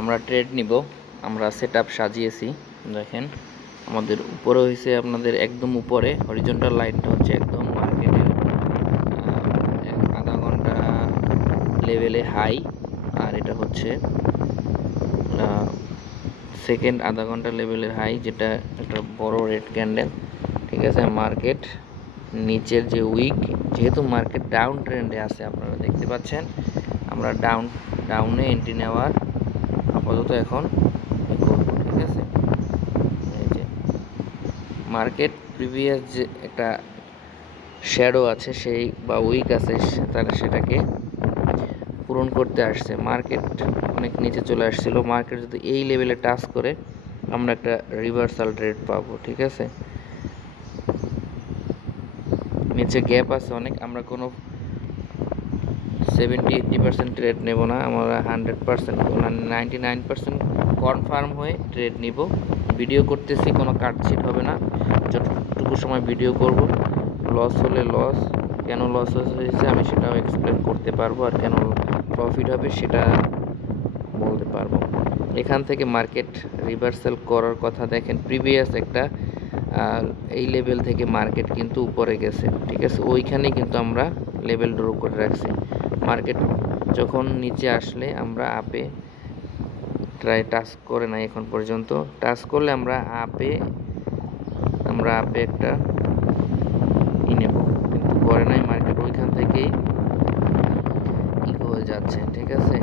আমরা ট্রেড নিব। আমরা সেটআপ সাজিয়েছি, দেখেন আমাদের উপরে হয়েছে আপনাদের একদম উপরে হরিজন্টাল লাইনটা হচ্ছে একদম মার্কেটের আধা ঘন্টা লেভেলে হাই, আর এটা হচ্ছে সেকেন্ড আধা ঘন্টা লেভেলের হাই, যেটা একটা বড় রেড ক্যান্ডেল। ঠিক আছে, মার্কেট নিচের যে উইক, যেহেতু মার্কেট ডাউন ট্রেন্ডে আছে আপনারা দেখতে পাচ্ছেন, আমরা ডাউনে এন্ট্রি নেওয়ার আপাতত এখন করব। ঠিক আছে, এই যে মার্কেট প্রিভিয়াস যে একটা শ্যাডো আছে সেই বা উইক আছে তার সেটাকে পূরণ করতে আসছে। মার্কেট অনেক নিচে চলে আসছিল, মার্কেট যদি এই লেভেলে টাচ করে আমরা একটা রিভার্সাল ট্রেড পাবো। ঠিক আছে, নিচে গ্যাপ আছে অনেক, আমরা কোনো 70-80% ট্রেড নেব না, আমরা 100% 99% কনফার্ম হয়ে ট্রেড নিব। ভিডিও করতেছি, কোনো কাটছিট হবে না, যতটুকু সময় ভিডিও করব। লস হলে লস, কেন লস হয়েছে আমি সেটাও এক্সপ্লেন করতে পারবো, আর কেন প্রফিট হবে সেটা বলতে পারবো। এখান থেকে মার্কেট রিভার্সাল করার কথা, দেখেন প্রিভিয়াস একটা এই লেভেল থেকে মার্কেট কিন্তু উপরে গেছে। ঠিক আছে, ওইখানেই কিন্তু আমরা লেভেল ড্র করে রাখছি। মার্কেট যখন নিচে আসলে আমরা আপে টাচ করে নাই এখন পর্যন্ত, টাচ করলে আমরা আপে একটা নেব, কিন্তু করে নাই। মার্কেট ওইখান থেকেই হয়ে যাচ্ছে। ঠিক আছে,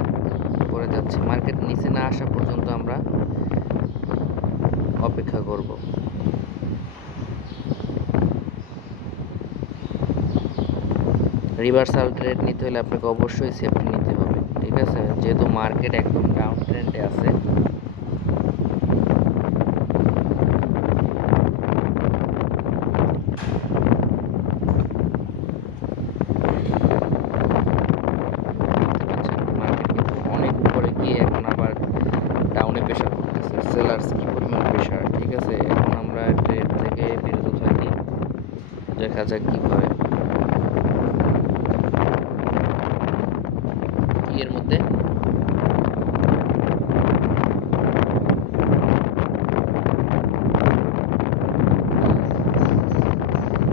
পরে যাচ্ছে, মার্কেট নিচে না আসা পর্যন্ত আমরা অপেক্ষা করব। রিভার্সাল ট্রেড নিতে হলে আপনাকে অবশ্যই সেফটি নিতে হবে। ঠিক আছে, যেহেতু মার্কেট একদম ডাউন ট্রেন্ডে আছে, অনেক উপরে গিয়ে এখন আবার ডাউনে প্রেশার করতেছে, সেলার্স কি পরিমাণ প্রেশার। ঠিক আছে, এখন আমরা ট্রেড থেকে বিরত থাকি, দেখা যাক কি করে। এর মধ্যে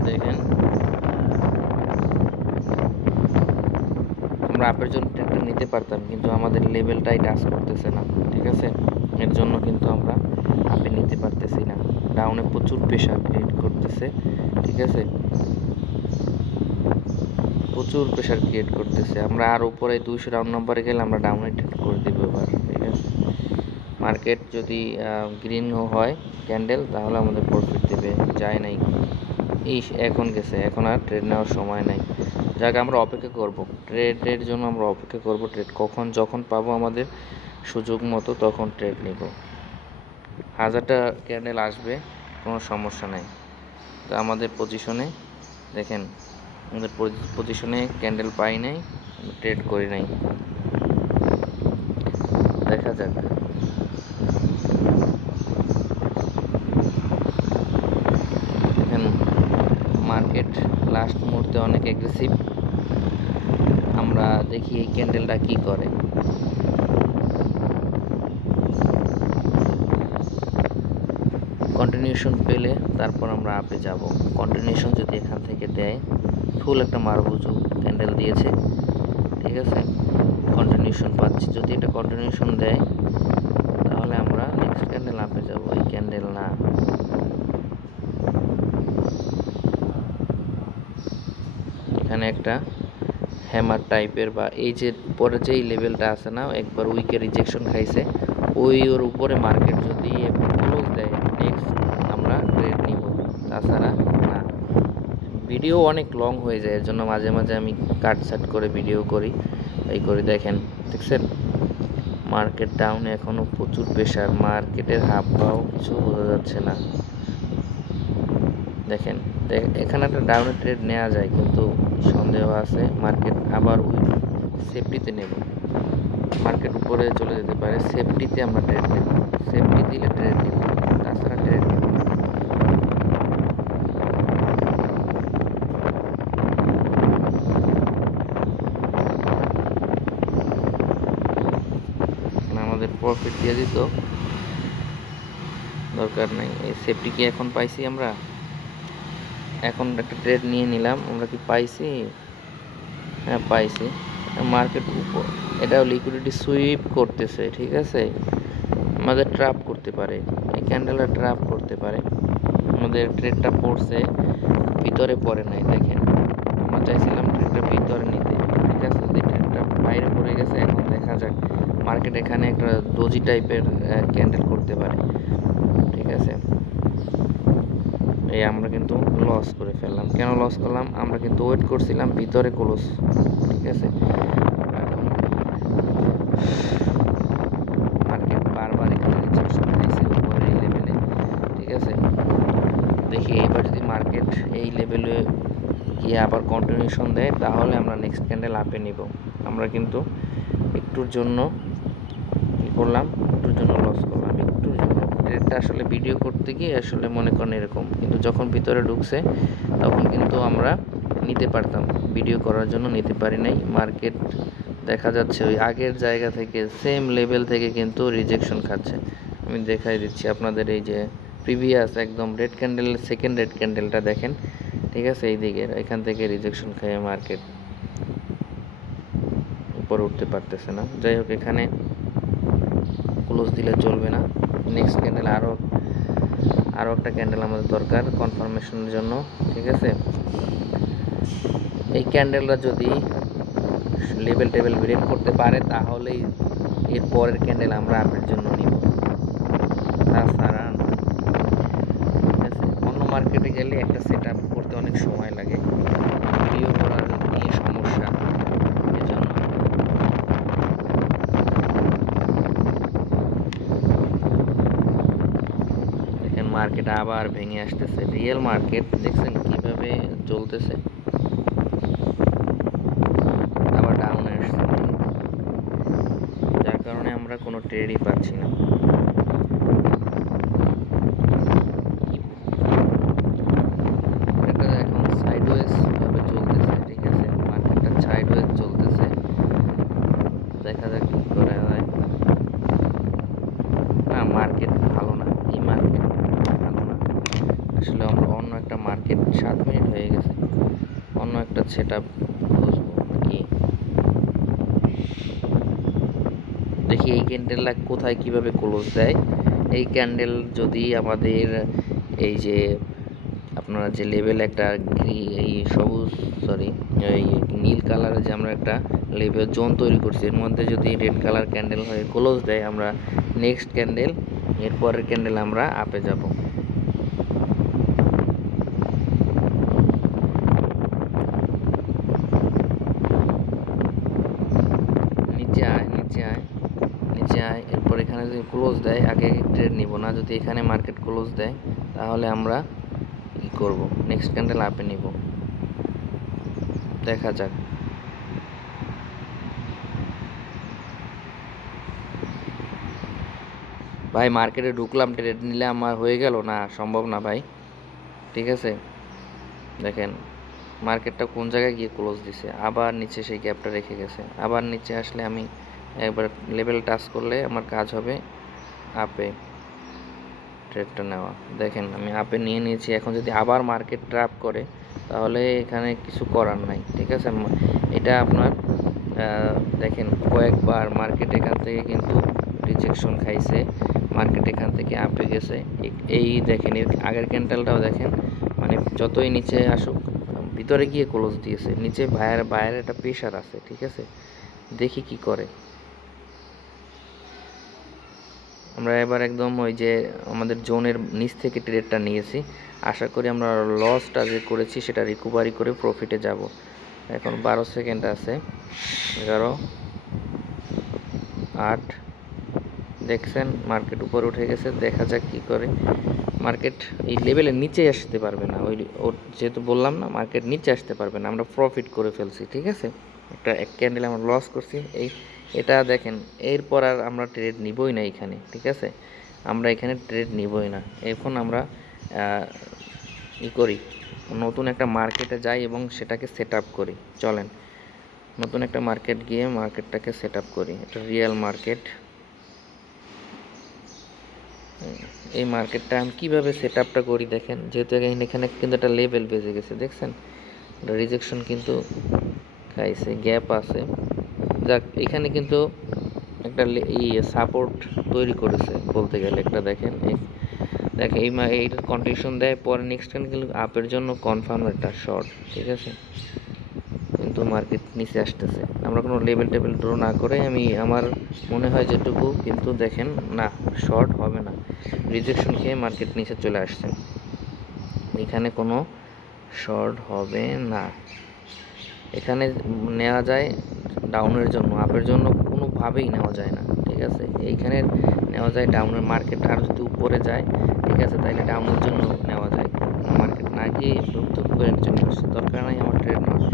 দেখেন আমরা আপের জন্য ট্রেডটা নিতে পারতাম, কিন্তু আমাদের লেভেলটাই টাচ করতেছে না। ঠিক আছে, এর জন্য কিন্তু আমরা আপে নিতে পারতেছি না, ডাউনে প্রচুর প্রেশার ক্রিয়েট করতেছে। ঠিক আছে, প্রচুর প্রেশার ক্রিয়েট করতেছে, আমরা আর উপরে 200 রাউন্ড নম্বরে গেলে আমরা ডাউনে ট্রেড করে দিব এবার। ঠিক আছে, মার্কেট যদি গ্রিন হয় ক্যান্ডেল, তাহলে আমাদের প্রফিট দেবে, যায় নাই এই এখন গেছে, এখন আর ট্রেড নেওয়ার সময় নাই। যাক, আমরা অপেক্ষা করব, ট্রেডের জন্য আমরা অপেক্ষা করব। ট্রেড যখন পাবো আমাদের সুযোগ মতো তখন ট্রেড নিব। 1000টা ক্যান্ডেল আসবে, কোনো সমস্যা নেই। তো আমাদের পজিশনে দেখেন, আমাদের পজিশনে ক্যান্ডেল পাই নাই, ট্রেড করি নাই, দেখা যাক। দেখেন মার্কেট লাস্ট মুহূর্তে অনেক অ্যাগ্রেসিভ, আমরা দেখি এই ক্যান্ডেলটা কি করে। কন্টিনিউশন পেলে তারপর আমরা আপে যাব। কন্টিনিউশন যদি এখান থেকে দেয়, ফুল একটা মারভুজু ক্যান্ডেল দিয়েছে। ঠিক আছে, কন্টিনিউশন পাচ্ছি, যদি এটা কন্টিনিউশন দেয় তাহলে আমরা নেক্সট ক্যান্ডেল আপে যাব, এই ক্যান্ডেল না। এখানে একটা হ্যামার টাইপের বা এই যে পরে যেই লেভেলটা আছে না, একবার উইকে রিজেকশন খাইছে, ওর উপরে মার্কেট যদি ক্লোজ দেয়, নেক্সট আমরা ট্রেড নিব, তাছাড়া না। ভিডিও অনেক লং হয়ে যায়, এর জন্য মাঝে মাঝে আমি কাটছাট করে ভিডিও করি, এই করে। দেখেন, দেখছেন মার্কেট ডাউনে এখনও প্রচুর প্রেশার, মার্কেটের হাব ভাও কিছু বোঝা যাচ্ছে না। দেখেন এখানে একটা ডাউনে ট্রেড নেওয়া যায়, কিন্তু সন্দেহ আছে মার্কেট আবার ওই সেফটিতে নেব, মার্কেট উপরে চলে যেতে পারে, সেফটিতে আমরা ট্রেড নেব, সেফটি দিলে ট্রেড নেব, তাছাড়া ট্রেড নেব। আমাদের প্রফিট দিয়ে দিত, দরকার নাই। এই সেফটি কি এখন পাইছি আমরা? এখন একটা ট্রেড নিয়ে নিলাম, আমরা কি পাইছি? হ্যাঁ পাইছি। মার্কেট উপর, এটাও লিকুইডিটি সুইপ করতেছে, ঠিক আছে। আমাদের ট্র্যাপ করতে পারে, এই ক্যান্ডেলটা ট্র্যাপ করতে পারে। আমাদের ট্রেডটা পড়ছে, ভিতরে পড়ে নাই। দেখেন আমরা চাইছিলাম ট্রেডটা ভিতরে নিতে, ঠিক আছে। যদি ট্রেডটা বাইরে পড়ে গেছে, এখন দেখা যাক মার্কেট এখানে একটা ডোজি টাইপের ক্যান্ডেল করতে পারে, ঠিক আছে। এই আমরা কিন্তু লস করে ফেললাম। কেন লস করলাম? আমরা কিন্তু ওয়েট করছিলাম ভিতরে ক্লোজ, ঠিক আছে। মার্কেট বারবার এখানে রিজেকশন খাইছে উপরে এই লেভেলে, ঠিক আছে। দেখি এবার যদি মার্কেট এই লেভেলে গিয়ে আবার কন্টিনিউশন দেয়, তাহলে আমরা নেক্সট ক্যান্ডেল আপে নিব। আমরা কিন্তু একটুর জন্য কী করলাম, একটুর জন্য লস করলাম, একটুর জন্য। ট্রেডটা আসলে ভিডিও করতে গিয়ে আসলে মনে করেন এরকম, কিন্তু যখন ভিতরে ঢুকছে তখন কিন্তু আমরা নিতে পারতাম, ভিডিও করার জন্য নিতে পারি নাই। মার্কেট দেখা যাচ্ছে ওই আগের জায়গা থেকে, সেম লেভেল থেকে কিন্তু রিজেকশন খাচ্ছে। আমি দেখাই দিচ্ছি আপনাদের, এই যে প্রিভিয়াস একদম রেড ক্যান্ডেল, সেকেন্ড রেড ক্যান্ডেলটা দেখেন, ঠিক আছে। এই দিকে এখান থেকে রিজেকশন খেয়ে মার্কেট উপরে উঠতে পারতেছে না। যাই হোক, এখানে ক্লোজ দিলে চলবে না। নেক্সট ক্যান্ডেল আরও একটা ক্যান্ডেল আমাদের দরকার কনফার্মেশনের জন্য, ঠিক আছে। এই ক্যান্ডেলটা যদি লেভেল টেবিল ব্রেক করতে পারে, তাহলেই এর পরের ক্যান্ডেল আমরা আপের জন্য নিব, তাছাড়া ঠিক আছে। অন্য মার্কেটে গেলে একটা সেট আপ করতে অনেক সময় লাগে, ভিডিও করার নিয়ে সমস্যা, এজন্য। দেখেন মার্কেট আবার ভেঙে আসতেছে, রিয়েল মার্কেট দেখছেন কিভাবে চলতেছে, আবার ডাউনে আসছে, যার কারণে আমরা কোনো ট্রেডই পাচ্ছি না। এটা এখন সাইডওয়েজ ভাবে চলতেছে, ঠিক আছে। মার্কেটটা সাইডওয়েজ চলতেছে, দেখা যাক কি করা যায়। না, মার্কেট ভালো না, এই মার্কেট ভালো না আসলে। আমরা অন্য একটা মার্কেট, 7 মিনিট হয়ে গেছে, অন্য একটা সেট আপ খুঁজবো নাকি। দেখি এই ক্যান্ডেলটা কোথায় কিভাবে ক্লোজ দেয়। এই ক্যান্ডেল যদি আমাদের এই যে আপনারা যে লেভেল একটা এই সবুজ, সরি, এই নীল কালারের যে আমরা একটা লেভেল জোন তৈরি করছি, এর মধ্যে যদি রেড কালার ক্যান্ডেল হয়ে ক্লোজ দেয়, আমরা নেক্সট ক্যান্ডেল, এরপরের ক্যান্ডেল আমরা আপে যাব। নিচে আয়, নিচে আয়, নিচে আয়। এরপর এখানে যদি ক্লোজ দেয়, আগে ট্রেড নিব না। যদি এখানে মার্কেট ক্লোজ দেয়, তাহলে আমরা কি করব, নেক্সট ক্যান্ডেল আপে নিব, দেখা যাক। ভাই মার্কেটে ঢুকলাম, ট্রেড নিলে আমার হয়ে গেল না, সম্ভব না ভাই, ঠিক আছে। দেখেন মার্কেটটা কোন জায়গায় গিয়ে ক্লোজ দিছে, আবার নিচে সেই গ্যাপটা রেখে গেছে। আবার নিচে আসলে আমি একবার লেভেল টাচ করলে আমার কাজ হবে আপে ট্রেডটা নেওয়া। দেখেন আমি আপে নিয়ে নিয়েছি, এখন যদি আবার মার্কেট ট্র্যাপ করে, তাহলে এখানে কিছু করার নাই, ঠিক আছে। এটা আপনার দেখেন কয়েকবার মার্কেট এখান থেকে কিন্তু রিজেকশন খাইছে, মার্কেট এখান থেকে আপে গেছে। এই দেখেন এর আগের ক্যান্ডেলটাও দেখেন, মানে যতই নিচে আসুক ভিতরে গিয়ে ক্লোজ দিয়েছে। নিচে বাইরের একটা প্রেশার আছে, ঠিক আছে। দেখি কি করে। আমরা এবার একদম ওই যে আমাদের জোনের নিচ থেকে ট্রেডটা নিয়েছি, আশা করি আমরা লসটা যে করেছি সেটা রিকভারি করে প্রফিটে যাব। এখন 12 সেকেন্ড আছে, 11, 8, দেখছেন মার্কেট উপরে উঠে গেছে। দেখা যাক কি করে। মার্কেট এই লেভেলের নিচে আসতে পারবে না, ওই যেহেতু বললাম না, মার্কেট নিচে আসতে পারবে না। আমরা প্রফিট করে ফেলছি, ঠিক আছে। এক ক্যান্ডেল আমরা লস করছি, এটা দেখেন। এরপর আর আমরা ট্রেড নিবই না এখানে, ঠিক আছে। আমরা এখানে ট্রেড নিবই না। এখন আমরা করি, নতুন একটা মার্কেটে যাই এবং সেটাকে সেট আপ করি। চলেন নতুন একটা মার্কেট গিয়ে মার্কেটটাকে সেট আপ করি। এটা রিয়েল মার্কেট, এই মার্কেটটা আমি কীভাবে সেট আপটা করি দেখেন, যেহেতু এখানে কিন্তু একটা লেভেল বেজে গেছে, দেখছেন রিজেকশন কিন্তু খাইছে, গ্যাপ আছে। যাক, এখানে কিন্তু একটা সাপোর্ট তৈরি করেছে বলতে গেলে, একটা দেখেন দেখেন এই কন্ডিশন দেয়, পরে নেক্সট কিন্তু আপের জন্য কনফার্ম একটা শর্ট, ঠিক আছে, কিন্তু মার্কেট নিচে আসতেছে। আমরা কোনো লেভেল টেবিল ড্র না করে আমি আমার মনে হয় যেটুকু, কিন্তু দেখেন না, শর্ট হবে না, রিজেকশন খেয়ে মার্কেট নিচে চলে আসছে, এখানে কোনো শর্ট হবে না। এখানে নেওয়া যায় ডাউনের জন্য, আপের জন্য কোনোভাবেই নেওয়া যায় না, ঠিক আছে, এইখানে নেওয়া যায় ডাউনের, মার্কেট আর যদি উপরে যায়, ঠিক আছে, তাহলে ডাউনের জন্য নেওয়া যায়, মার্কেট না গিয়ে ধুপ করে নিচে নিয়ে আসছে, দরকার নাই আমার ট্রেড নেওয়ার।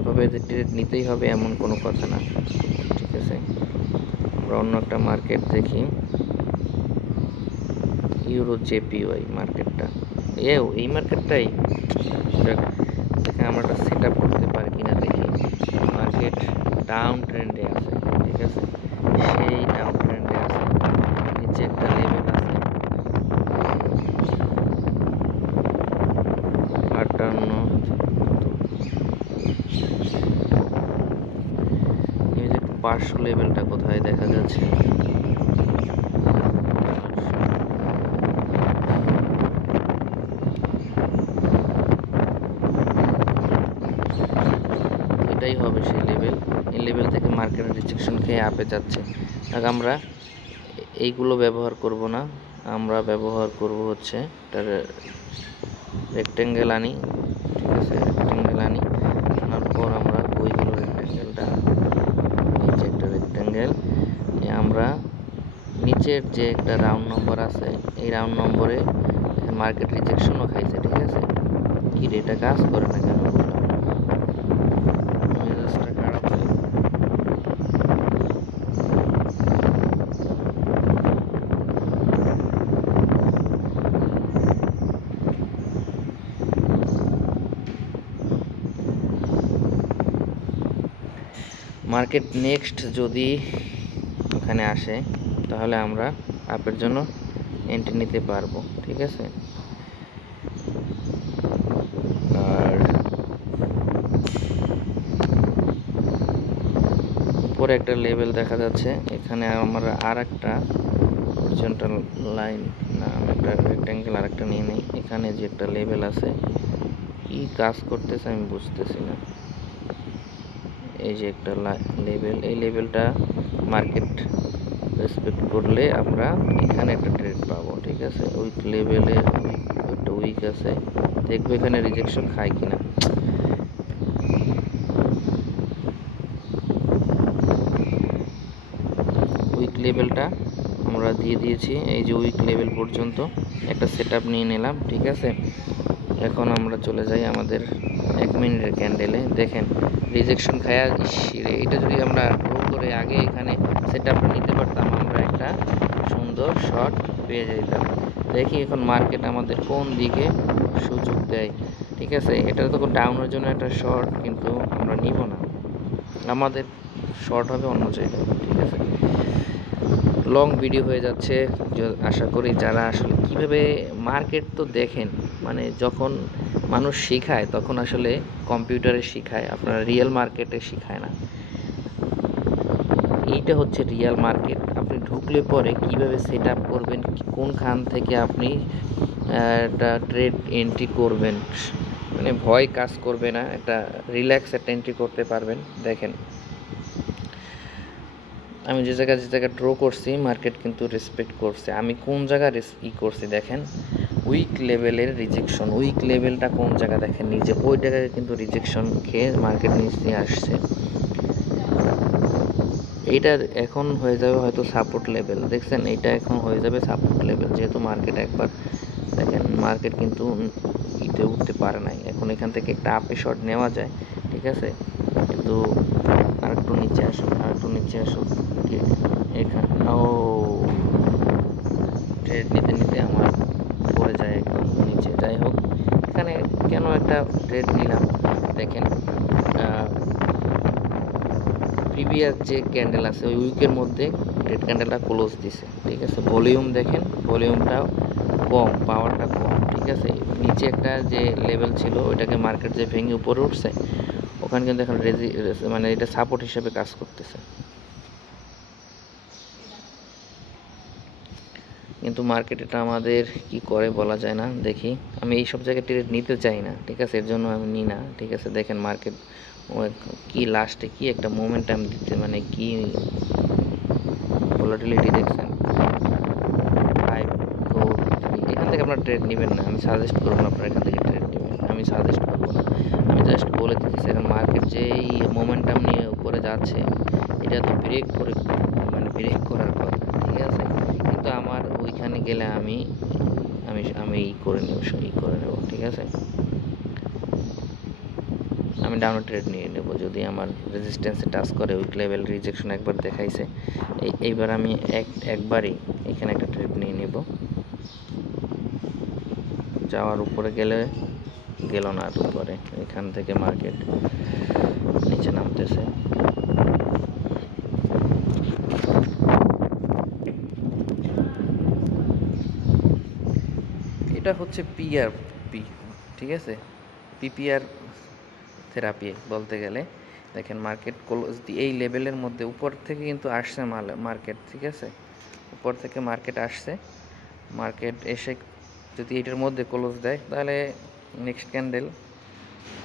এভাবে যে ট্রেড নিতেই হবে এমন কোনো কথা না, ঠিক আছে। আমরা অন্য একটা মার্কেট দেখি, ইউরো জেপিওয়াই মার্কেটটা, এই মার্কেটটাই দেখে আমরা একটা সেট আপ করতে পারি কিনা দেখি। মার্কেট ডাউন ট্রেন্ডে আছে, ঠিক আছে, সেই ডাউন ট্রেন্ডে আছে, নিচে একটা লেভেল আছে 500 লেভেলটা কোথায় দেখা যাচ্ছে, এটাই হবে সেই লেভেল। এই লেভেল থেকে মার্কেট রিজেকশন খেয়ে আপে যাচ্ছে। আমরা এইগুলো ব্যবহার করব না, আমরা ব্যবহার করব হচ্ছে এটার রেক্টেঙ্গেল আনি, ঠিক আছে, রেক্টেঙ্গেল আনার পর আমরা ওইগুলো রেক্টেঙ্গেলটা, নিচে একটা রেক্টেঙ্গেল, আমরা নিচের যে একটা রাউন্ড নম্বর আছে, এই রাউন্ড নম্বরে মার্কেট রিজেকশনও খাইছে, ঠিক আছে, কি এটা কাজ করে না কেন, মেজাজটা খারাপ হয়। মার্কেট নেক্সট যদি ওখানে আসে তাহলে আমরা আপের জন্য এন্ট্রি নিতে পারবো, ঠিক আছে। আর উপরে একটা লেভেল দেখা যাচ্ছে, এখানে আমরা আর একটা হরিজন্টাল লাইন না, আমি একটা রেক্ট্যাঙ্গেল আর একটা নিয়ে নিই, এখানে যে একটা লেভেল আছে, কি কাজ করতেছে আমি বুঝতেছি না, এই যে একটা লেভেল, এই লেভেলটা মার্কেট রেসপেক্ট করলে আমরা এখানে একটা ট্রেড পাবো, ঠিক আছে। উইক লেভেলের একটা উইক আছে, দেখবো এখানে রিজেকশন খায় কিনা। উইক লেভেলটা আমরা দিয়ে দিয়েছি, এই যে উইক লেভেল পর্যন্ত একটা সেট আপ নিয়ে নিলাম, ঠিক আছে। এখন আমরা চলে যাই আমাদের 1 মিনিটের ক্যান্ডেলে, দেখেন রিজেকশন খায়া, এটা যদি আমরা ড্র করে আগে এখানে সেট আপটা নিতে পারতাম, আমরা একটা সুন্দর শর্ট পেয়ে যেতাম। দেখি এখন মার্কেট আমাদের কোন দিকে সুযোগ দেয়, ঠিক আছে। এটা তো ডাউনের জন্য একটা শর্ট, কিন্তু আমরা নিব না, আমাদের শর্ট হবে অন্য জায়গায়, ঠিক আছে। লং ভিডিও হয়ে যাচ্ছে, আশা করি যারা আসলে কিভাবে মার্কেট তো দেখেন, মানে যখন মানুষ শেখায় তখন আসলে কম্পিউটারে শেখায়, আপনারা রিয়েল মার্কেটে শেখায় না। এইটা হচ্ছে রিয়েল মার্কেট, আপনি ঢুকলে পরে কিভাবে সেট আপ করবেন, কোনখান থেকে আপনি একটা ট্রেড এন্ট্রি করবেন, মানে ভয় কাজ করবে না, একটা রিল্যাক্স একটা এন্ট্রি করতে পারবেন। দেখেন আমি যে জায়গায় ড্র করছি, মার্কেট কিন্তু রেসপেক্ট করছে, আমি কোন জায়গা করছি দেখেন, উইক লেভেলের রিজেকশন, উইক লেভেলটা কোন জায়গা দেখেন নিচে, ওই জায়গায় কিন্তু রিজেকশন খেয়ে মার্কেট নিচে আসছে। এইটা এখন হয়ে যাবে হয়তো সাপোর্ট লেভেল, দেখছেন এইটা এখন হয়ে যাবে সাপোর্ট লেভেল, যেহেতু মার্কেট একবার দেখেন মার্কেট কিন্তু ইতে উঠতে পারে নাই, এখন এখান থেকে একটা আপে শর্ট নেওয়া যায়, ঠিক আছে, কিন্তু আরেকটু নিচে আসুক, এখানে ও ট্রেড নিতে নিতে আমার পড়ে যায় একদম নিচে। যাই হোক, এখানে কেন একটা ট্রেড নিলাম দেখেন, প্রিভিয়াস প্রিভিয়াস যে ক্যান্ডেল আছে ওই উইকের মধ্যে রেড ক্যান্ডেলটা ক্লোজ দিছে, ঠিক আছে। ভলিউম দেখেন, ভলিউমটাও কম, পাওয়ারটা কম, ঠিক আছে। নিচে একটা যে লেভেল ছিল ওইটাকে মার্কেট যে ভেঙে উপরে উঠছে, ওখানে কিন্তু এখন মানে এটা সাপোর্ট হিসেবে কাজ করতেছে। কিন্তু মার্কেট এটা আমাদের কি করে বলা যায় না। দেখি, আমি এই সব জায়গায় ট্রেড নিতে চাই না, ঠিক আছে, এর জন্য আমি নিই না, ঠিক আছে। দেখেন মার্কেট কি লাস্টে কি একটা মোমেন্টাম দিতে, মানে কি ভলাটিলিটি দেখছেন। 5 4 3, এখান থেকে আপনার ট্রেড নেবেন না, আমি সাজেস্ট করবো না আপনারা এখান থেকে ট্রেড নেবেন, আমি সাজেস্ট করবো না। আমি জাস্ট বলে দিতেছি এখন মার্কেট যেই মোমেন্টাম নিয়ে উপরে যাচ্ছে, এটা তো ব্রেক করে, মানে ব্রেক করার কথা, ঠিক আছে। কিন্তু আমার ওইখানে গেলে আমি আমি আমি ই করে নেব, ঠিক আছে। আমি ডাউন ট্রেড নিয়ে নেব যদি আমার রেজিস্ট্যান্সে টাচ করে, উইক লেভেল রিজেকশন একবার দেখাইছে, এইবার আমি একবারই এখানে একটা ট্রেড নিয়ে নেব। যাওয়ার উপরে গেল না, আর উপরে এখান থেকে মার্কেট নিচে নামতেছে। এটা হচ্ছে পিআরপি, ঠিক আছে, পিপিআর থেরাপি বলতে গেলে। দেখেন মার্কেট ক্লোজ এই লেভেলের মধ্যে উপর থেকে কিন্তু আসছে মার্কেট, ঠিক আছে, উপর থেকে মার্কেট আসছে। মার্কেট এসে যদি এটার মধ্যে ক্লোজ দেয় তাহলে নেক্সট ক্যান্ডেল,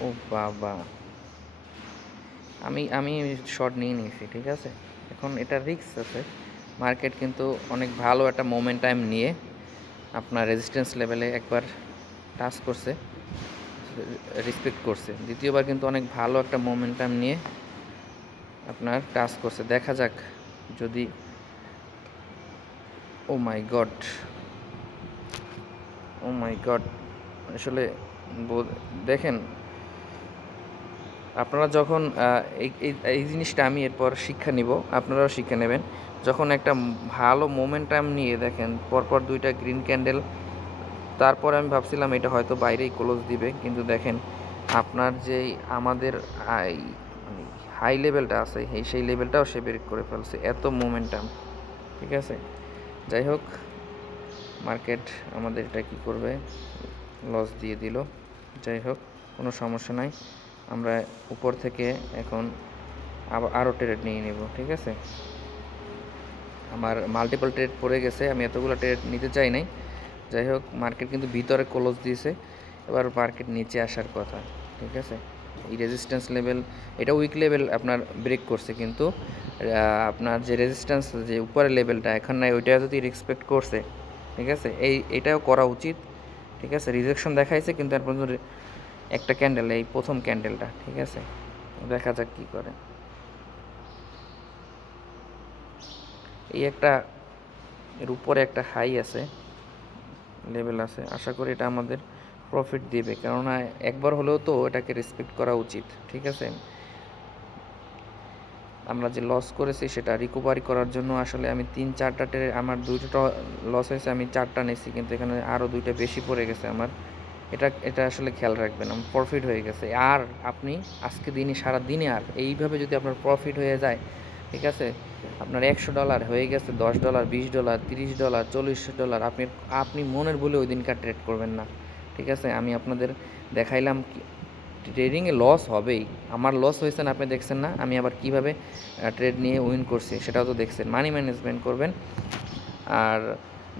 ও বাবা, আমি শর্ট নিয়ে নিয়েছি, ঠিক আছে। এখন এটা রিস্ক আছে, মার্কেট কিন্তু অনেক ভালো একটা মোমেন্টাম নিয়ে আপনার রেজিস্ট্যান্স লেভেলে একবার টাচ করছে, রেসপেক্ট করছে, দ্বিতীয়বার কিন্তু অনেক ভালো একটা মোমেন্টাম নিয়ে আপনার টাচ করছে। দেখা যাক যদি, ও মাই গড, আসলে দেখেন আপনারা যখন এই জিনিসটা আমি এরপর শিক্ষা নিব, আপনারাও শিক্ষা নেবেন। যখন একটা ভালো মোমেন্টাম নিয়ে দেখেন পরপর 2টা গ্রিন ক্যান্ডেল, তারপর আমি ভাবছিলাম এটা হয়তো বাইরেই ক্লোজ দিবে, কিন্তু দেখেন আপনার যেই আমাদের হাই লেভেলটা আছে সেই লেভেলটাও সে ব্রেক করে ফেলছে, এত মোমেন্টাম, ঠিক আছে। যাই হোক, মার্কেট আমাদের এটা কী করবে, লস দিয়ে দিল। যাই হোক, কোনো সমস্যা নাই, আমরা উপর থেকে এখন আরও ট্রেড নিয়ে নেব, ঠিক আছে। আমার মাল্টিপল ট্রেড পড়ে গেছে, আমি এতগুলো ট্রেড নিতে চাই নাই। যাই হোক, মার্কেট কিন্তু ভিতরে ক্লোজ দিয়েছে, এবার মার্কেট নিচে আসার কথা, ঠিক আছে। এই রেজিস্ট্যান্স লেভেল, এটা উইক লেভেল আপনার ব্রেক করছে, কিন্তু আপনার যে রেজিস্ট্যান্স যে উপরের লেভেলটা এখন নাই, ওইটা যদি রেসপেক্ট করছে, ঠিক আছে, এটাও করা উচিত, ঠিক আছে। রিজেকশন দেখাইছে কিন্তু এর পর্যন্ত একটা ক্যান্ডেল, এই প্রথম ক্যান্ডেলটা, ঠিক আছে, দেখা যাক কী করে। এই একটা এর উপরে একটা হাই আছে, লেভেল আছে, আশা করি এটা আমাদের প্রফিট দিবে, কেননা একবার হলেও তো এটাকে রেসপেক্ট করা উচিত, ঠিক আছে। আমরা যে লস করেছি সেটা রিকভারি করার জন্য আসলে আমি 3-4টা আমার 2টা লস হয়েছে, আমি 4টা নিয়েছি, কিন্তু এখানে আরও 2টা বেশি পড়ে গেছে আমার। এটা আসলে খেয়াল রাখবেন, আমার প্রফিট হয়ে গেছে। আর আপনি আজকে দিনই সারা দিনে আর এইভাবে যদি আপনার প্রফিট হয়ে যায়, ঠিক আছে, আপনার $100 হয়ে গেছে $10, $20, $30, $40, আপনি মনের বলে ওই দিনকার ট্রেড করবেন না, ঠিক আছে। আমি আপনাদের দেখাইলাম ট্রেডিংয়ে লস হবেই, আমার লস হয়েছে না, আপনি দেখছেন না আমি আবার কিভাবে ট্রেড নিয়ে উইন করছি, সেটাও তো দেখছেন। মানি ম্যানেজমেন্ট করবেন, আর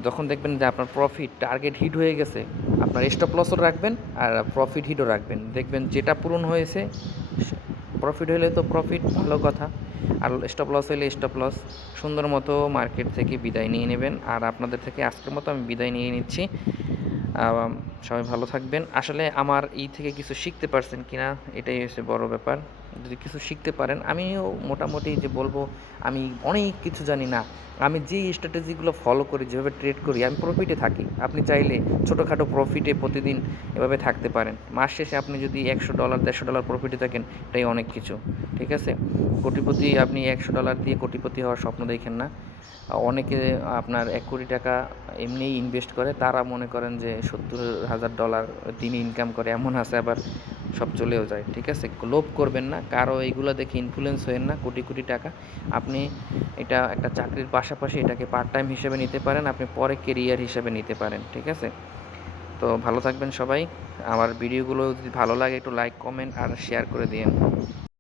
যখন দেখবেন যে আপনার প্রফিট টার্গেট হিট হয়ে গেছে, আপনার স্টপ লসও রাখবেন আর প্রফিট হিটও রাখবেন, দেখবেন যেটা পূরণ হয়েছে, প্রফিট হলে তো প্রফিট, ভালো কথা, আর স্টপ লস হলে স্টপ লস। সুন্দর মতো মার্কেট থেকে বিদায় নিয়ে নেবেন, আর আপনাদের থেকে আজকের মতো আমি বিদায় নিয়ে নিচ্ছি। সবাই ভালো থাকবেন। আসলে আমার এই থেকে কিছু শিখতে পারছেন কিনা এটাই হচ্ছে বড় ব্যাপার। যদি কিছু শিখতে পারেন, আমিও মোটামুটি যে বলবো আমি অনেক কিছু জানি না, আমি যেই স্ট্র্যাটেজিগুলো ফলো করি, যেভাবে ট্রেড করি, আমি প্রফিটে থাকি। আপনি চাইলে ছোটোখাটো প্রফিটে প্রতিদিন এভাবে থাকতে পারেন। মাস শেষে আপনি যদি $100 $150 প্রফিটে থাকেন, এটাই অনেক কিছু, ঠিক আছে। কোটিপতি, আপনি $100 দিয়ে কোটিপতি হওয়ার স্বপ্ন দেখেন না। অনেকে আপনার 1 কোটি টাকা এমনিই ইনভেস্ট করে, তারা মনে করেন যে $70,000 দিনে ইনকাম করে, এমন আছে। আবার সব চলেও যায়। ঠিক আছে, লোভ করবেন না, কারো এইগুলো দেখে ইনফ্লুয়েন্স হয়েন না। কোটি কোটি টাকা আপনি এটা একটা চাকরির পাশাপাশি এটাকে পার্ট টাইম হিসেবে নিতে পারেন, আপনি পরে কেরিয়ার হিসেবে নিতে পারেন। ঠিক আছে, তো ভালো থাকবেন সবাই। আমার ভিডিওগুলো যদি ভালো লাগে একটু লাইক কমেন্ট আর শেয়ার করে দিন।